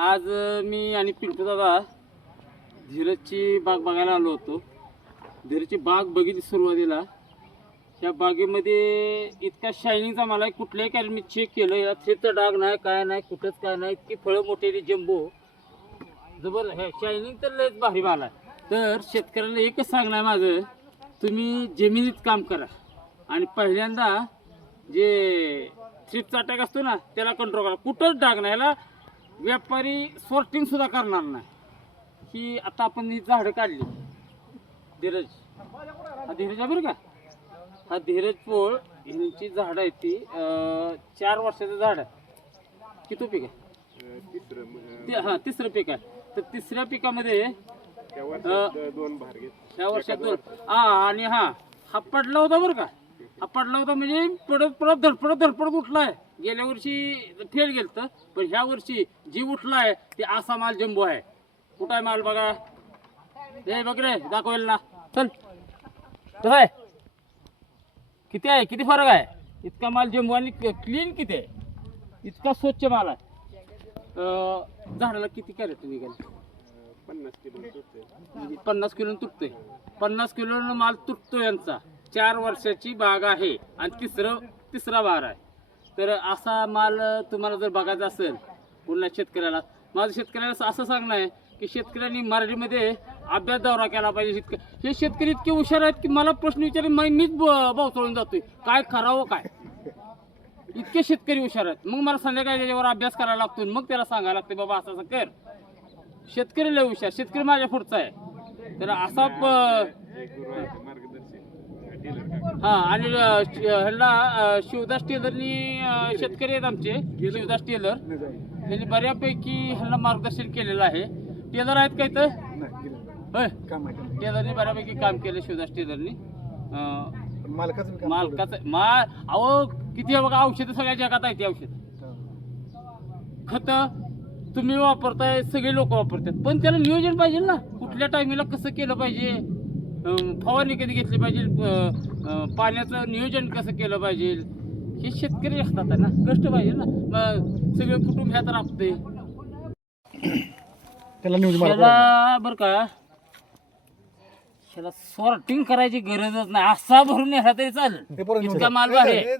आज मी आणि पिंटू दादा धीरजची बाग बघायला आलो होतो. धीरजची बाग बघितली सुरुवातीला. त्या बागेमध्ये इतका शायनिंगचा मला कुठल्याही कारण मी चेक केलं, या थ्रेडचा डाग नाही, काय नाही, कुठंच काय नाही. इतकी फळं मोठे जम्बो जबर शायनिंग तर लयच भारी मला. तर शेतकऱ्याला एकच सांगणं आहे माझं, तुम्ही जमिनीत काम करा आणि पहिल्यांदा जे थ्रिप्स अटॅक असतो ना त्याला कंट्रोल करा. कुठंच डाग नाही, याला व्यापारी सॉर्टिंग सुद्धा करणार नाही. ही आता आपण ही झाडं काढली, धीरज हा धीरज आहे बरं का, हा धीरज पोळ यांची झाडं आहेत ती 4 वर्षाचं झाड आहे. किती पीक आहे? हां तिसरं पीक आहे. तर तिसऱ्या पिकामध्ये ह्या वर्षात 2 आणि हा पडला होता बरं का. हा पडला होता म्हणजे परत धडपडत उठलाय. गेल्या वर्षी फेल गेलं, पण ह्या वर्षी जी उठलाय ते असा माल जम्बो आहे. कुठं आहे माल बघा, हे बघ रे दाखवेल ना, चल कसं आहे, किती आहे, किती फरक आहे. इतका माल जम्बो आणि क्लीन किती आहे, इतका स्वच्छ माल आहे. झाडाला किती कॅरेट निघाल? 50 किलो तुटतोय. 50 किलो माल तुटतो यांचा. 4 वर्षाची बाग आहे आणि तिसरा बार आहे. तर असा माल तुम्हाला जर बघायचा असेल पुन्हा शेतकऱ्याला, माझं शेतकऱ्याला असं सांगणं आहे की शेतकऱ्यांनी मराठीमध्ये अभ्यास दौरा केला पाहिजे. हे शेतकरी इतके हुशार आहेत की मला प्रश्न विचारले मीच बावचळून जातोय, काय करावं काय. इतके शेतकरी हुशार आहेत. मग मला संध्याकाळी त्याच्यावर अभ्यास करायला लागतो, मग त्याला सांगायला लागते बाबा असं असं कर. शेतकरी लय हुशार, शेतकरी माझ्या पुढचा आहे. तर असा हा आणि ह्याला शिवदास टेलरनी शेतकरी आहेत आमचे, शिवदास टेलर त्यांनी बऱ्यापैकी ह्याला मार्गदर्शन केलेलं आहे. टेलर आहेत काय तर होय, टेलरनी बऱ्यापैकी काम केलं शिवदास टेलरनी. मालकाचं माल अहो किती आहे बघा. औषधं सगळ्या जगात आहे. ती औषध खत तुम्ही वापरताय, सगळे लोक वापरतात, पण त्याला नियोजन पाहिजे ना. कुठल्या टायमिंगला कसं केलं पाहिजे, फवारणी कधी घेतली पाहिजे, पाण्याचं नियोजन कसं केलं पाहिजे, हे शेतकरी असतात ना. कष्ट पाहिजे ना. मग सगळं कुटुंब ह्यात राबते त्याला बरं का. त्याला सॉर्टिंग करायची गरजच नाही, असा भरून नेला तरी चालेल, इतका माल आहे.